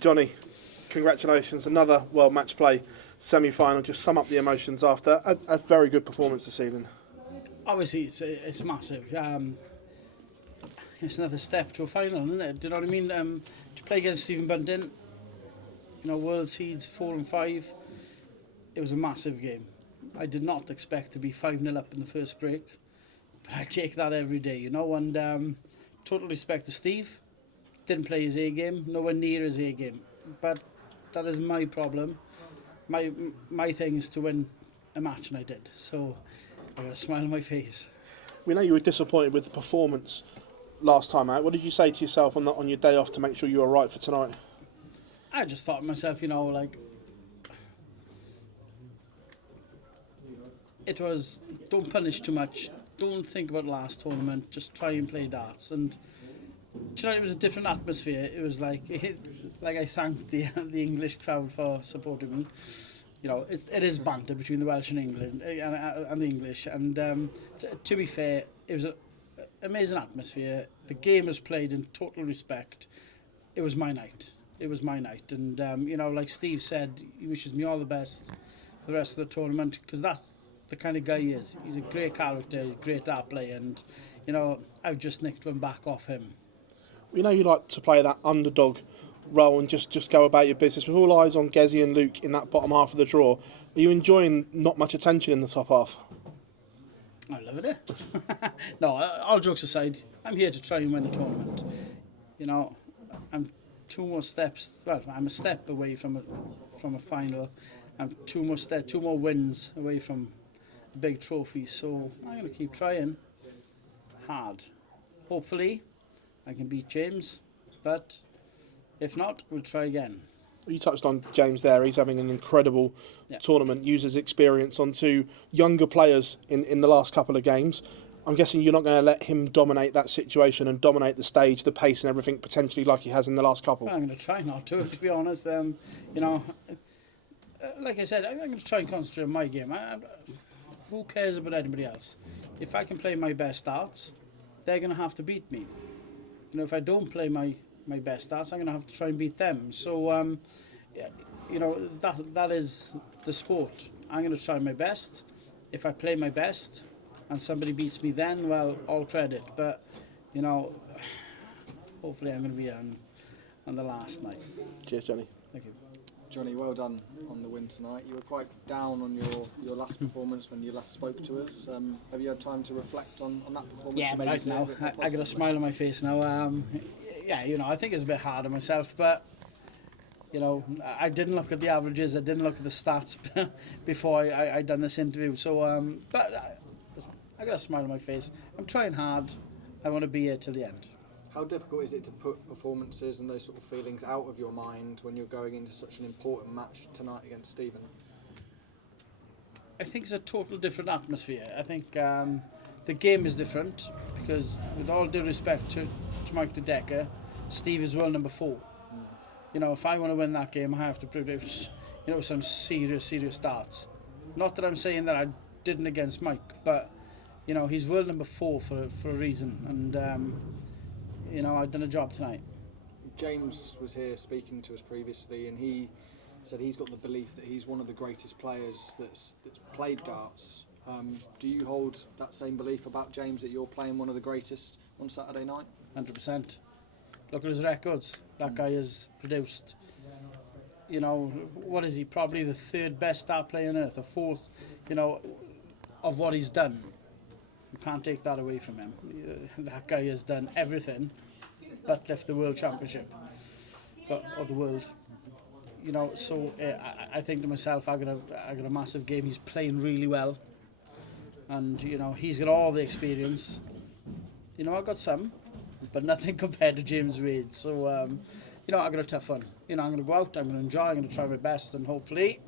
Jonny, congratulations, another World Match Play semi-final. Just sum up the emotions after a very good performance this evening. Obviously, it's massive. It's another step to a final, isn't it? Do you know what I mean? To play against Stephen Bunting, world seeds 4 and 5, it was a massive game. I did not expect to be 5-0 up in the first break, but I take that every day, and total respect to Steve. Didn't play his A game, nowhere near his A game, but that is my problem. My thing is to win a match, and I did, so I got a smile on my face. We know you were disappointed with the performance last time out. What did you say to yourself on your day off to make sure you were right for tonight? I just thought to myself, it was, don't punish too much, don't think about last tournament, just try and play darts. And it was a different atmosphere. It was like I thanked the English crowd for supporting me. It is banter between the Welsh and England and the English. And to be fair, it was an amazing atmosphere. The game was played in total respect. It was my night. And like Steve said, he wishes me all the best for the rest of the tournament, because that's the kind of guy he is. He's a great character. He's a great dart player, and I've just nicked one back off him. We know you like to play that underdog role and just go about your business. With all eyes on Gezi and Luke in that bottom half of the draw, are you enjoying not much attention in the top half? I love it. No, all jokes aside, I'm here to try and win a tournament. I'm I'm a step away from a final. I'm two more wins away from a big trophy. So I'm going to keep trying hard. Hopefully, I can beat James, but if not, we'll try again. You touched on James there. He's having an incredible tournament, uses experience onto younger players in the last couple of games. I'm guessing you're not going to let him dominate that situation and dominate the stage, the pace and everything, potentially like he has in the last couple. I'm going to try not to be honest. Like I said, I'm going to try and concentrate on my game. Who cares about anybody else? If I can play my best darts, they're going to have to beat me. If I don't play my best darts, I'm going to have to try and beat them. So, that is the sport. I'm going to try my best. If I play my best and somebody beats me then, well, all credit. But, hopefully I'm going to be on the last night. Cheers, Jonny. Thank you. Jonny, well done on the win tonight. You were quite down on your last performance when you last spoke to us. Have you had time to reflect on that performance? Yeah, but right now, I got a smile on my face now. I think it's a bit hard on myself, but, I didn't look at the averages, I didn't look at the stats before I done this interview. So, I got a smile on my face. I'm trying hard. I want to be here till the end. How difficult is it to put performances and those sort of feelings out of your mind when you're going into such an important match tonight against Stephen? I think it's a total different atmosphere. I think the game is different because, with all due respect to Mike De Decker, Steve is world number 4. If I want to win that game, I have to produce, some serious darts. Not that I'm saying that I didn't against Mike, but, he's world number 4 for a reason. And, I've done a job tonight. James was here speaking to us previously, and he said he's got the belief that he's one of the greatest players that's played darts. Do you hold that same belief about James, that you're playing one of the greatest on Saturday night? 100%. Look at his records. That guy has produced, what is he? Probably the 3rd best dart player on earth, or 4th, of what he's done. You can't take that away from him. That guy has done everything but lift the World Championship, or the world. So I think to myself, I got a massive game. He's playing really well, and he's got all the experience. I've got some, but nothing compared to James Wade. So I've got a tough one. I'm going to go out. I'm going to enjoy. I'm going to try my best, and hopefully,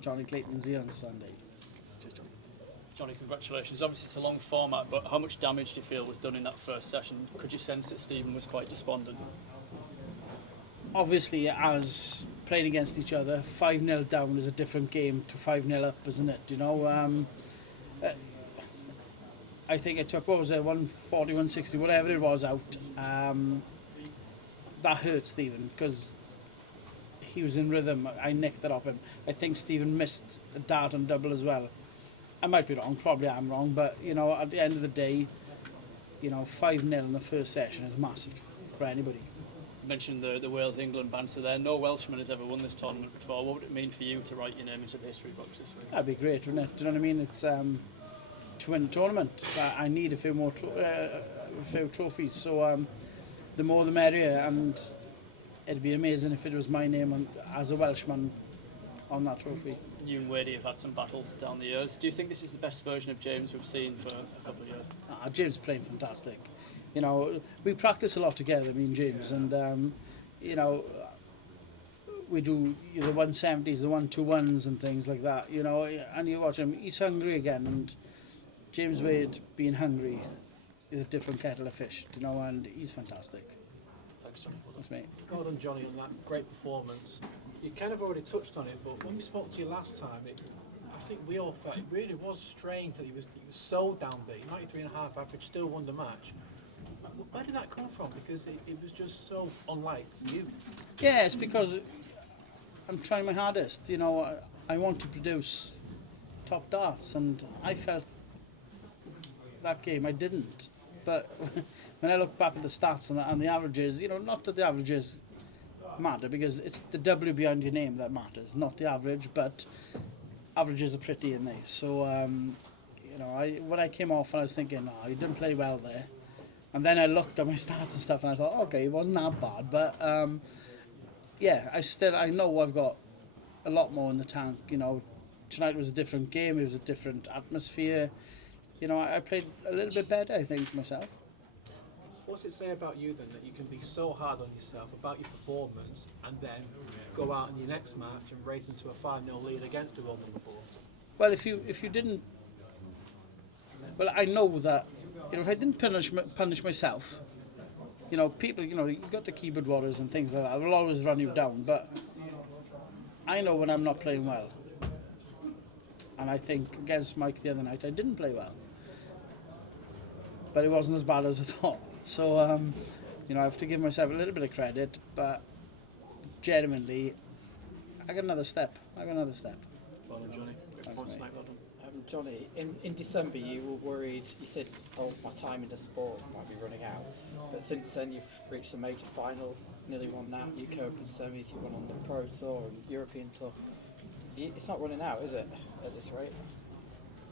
Jonny Clayton's here on Sunday. Jonny, congratulations. Obviously it's a long format, but how much damage do you feel was done in that first session? Could you sense that Stephen was quite despondent? Obviously, as playing against each other, 5-0 down is a different game to 5-0 up, isn't it? I think it took, 140, 160, whatever it was out. That hurt Stephen, because he was in rhythm. I nicked that off him. I think Stephen missed a dart on double as well. I might be wrong, probably I'm wrong, but, you know, at the end of the day, you know, 5-0 in the first session is massive for anybody. You mentioned the Wales-England banter there. No Welshman has ever won this tournament before. What would it mean for you to write your name into the history books this week? That'd be great, wouldn't it? Do you know what I mean? It's to win a tournament. I need a few more trophies, so the more the merrier, and it'd be amazing if it was my name as a Welshman on that trophy. You and Wadey have had some battles down the years. Do you think this is the best version of James we've seen for a couple of years? James is playing fantastic. You know, we practice a lot together, me and James, and you know, we do the 170s, the 121s and things like that, you know, and you watch him, he's hungry again, and James Wade being hungry is a different kettle of fish, you know, and he's fantastic. Thanks, Jonny. Thanks, mate. Well done, Jonny, on that great performance. You kind of already touched on it, but when we spoke to you last time, I think we all felt it really was strange that he was so downbeat, 93.5 average, still won the match. Where did that come from? Because it was just so unlike you. Yeah, it's because I'm trying my hardest. You know, I want to produce top darts, and I felt that game I didn't. But when I look back at the stats and the averages, you know, not that the averages matter, because it's the W behind your name that matters, not the average, but averages are pretty in there. So, you know, when I came off and I was thinking, oh, he didn't play well there. And then I looked at my stats and stuff, and I thought, okay, it wasn't that bad. But yeah, I know I've got a lot more in the tank. You know, tonight was a different game. It was a different atmosphere. You know, I played a little bit better, I think, myself. What's it say about you then that you can be so hard on yourself about your performance and then go out in your next match and race into a 5-0 lead against a world number 4? Well, if you didn't, well, I know that. You know, if I didn't punish myself, you know, people, you know, you got the keyboard warriors and things like that. I will always run you down, but I know when I'm not playing well. And I think against Mike the other night, I didn't play well. But it wasn't as bad as I thought. So, you know, I have to give myself a little bit of credit, but genuinely, I got another step. Well done, Jonny. Thanks, mate. Well done. Jonny, in December you were worried, you said, oh, my time in the sport might be running out. But since then you've reached the major final, nearly won that, UK Open semis, you won on the Pro Tour and European Tour. It's not running out, is it, at this rate?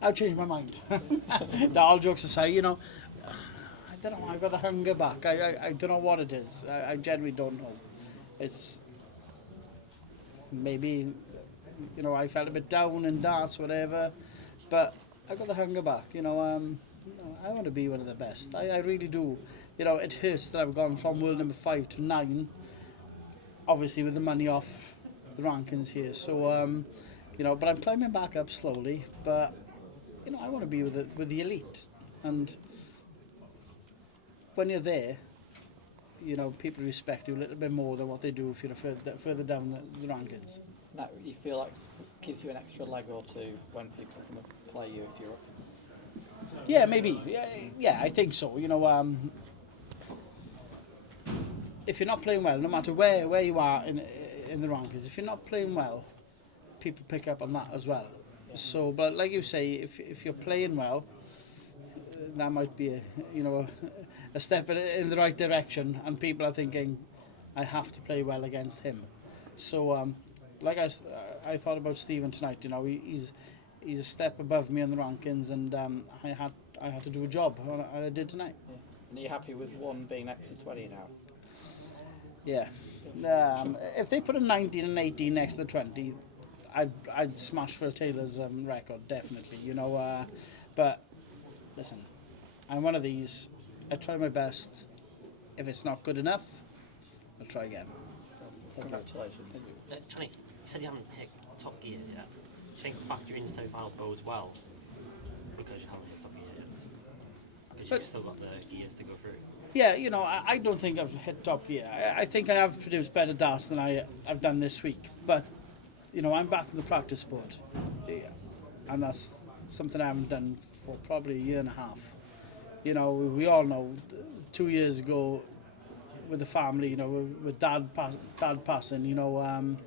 I've changed my mind. No, all jokes aside, you know, I don't know, I've got the hunger back. I don't know what it is. I genuinely don't know. It's maybe, you know, I felt a bit down in darts, whatever, but I got the hunger back. You know, I want to be one of the best. I really do. You know, it hurts that I've gone from world number 5 to 9, obviously with the money off the rankings here. So, you know, but I'm climbing back up slowly. But, you know, I want to be with the elite. And when you're there, you know, people respect you a little bit more than what they do if you're further down the rankings. No, you feel like it gives you an extra leg or two when people come and play you if you're up? Yeah, maybe. Yeah, I think so. You know, if you're not playing well, no matter where you are in the rankings, if you're not playing well, people pick up on that as well. So, but like you say, if you're playing well, that might be a step in the right direction, and people are thinking, I have to play well against him. So, like I thought about Stephen tonight. You know, he's a step above me in the rankings, and I had to do a job, and I did tonight. Yeah. And are you happy with one being next to 20 now? Yeah. If they put a 19 and 18 next to the 20, I'd smash Phil Taylor's record, definitely. You know, but listen, I'm one of these. I try my best. If it's not good enough, I'll try again. Congratulations. Jonny, you said you haven't hit top gear yet. Do you think the fact you're in the semi-final bodes well because you haven't hit top gear yet? Because you've still got the gears to go through. Yeah, you know, I don't think I've hit top gear. I think I have produced better darts than I've done this week. But, you know, I'm back in the practice sport. Yeah. And that's something I haven't done for probably a year and a half. You know, we all know 2 years ago with the family, you know, with dad passing, you know,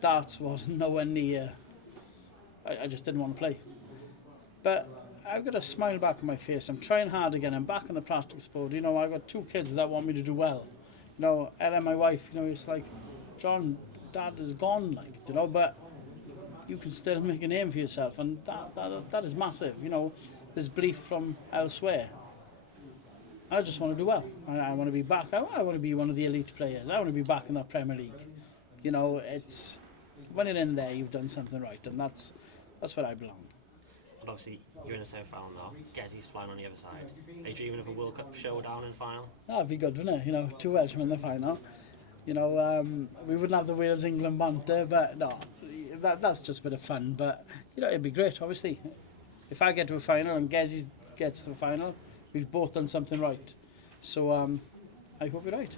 darts was nowhere near. I just didn't want to play. But I've got a smile back on my face. I'm trying hard again. I'm back on the practice board. You know, I've got 2 kids that want me to do well. You know, Ella, my wife, you know, it's like, John, Dad is gone, like, you know, but you can still make a name for yourself, and that is massive. You know, there's belief from elsewhere. I just want to do well. I want to be back. I want to be one of the elite players. I want to be back in that Premier League. You know, it's when you're in there, you've done something right, and that's where I belong. And obviously, you're in a semi-final now. Gezzy's flying on the other side. Are you dreaming of a World Cup showdown in final? That'd be good, wouldn't it? You know, 2 Welshmen in the final. You know, we wouldn't have the Wales-England banter, but no, that's just a bit of fun. But, you know, it'd be great, obviously. If I get to a final and Gezzy gets to a final, we've both done something right. So I hope you're right.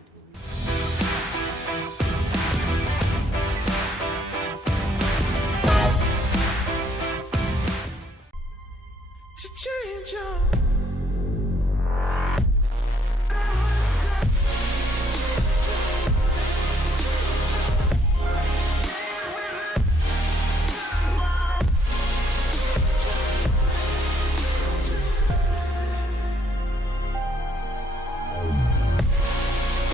To change your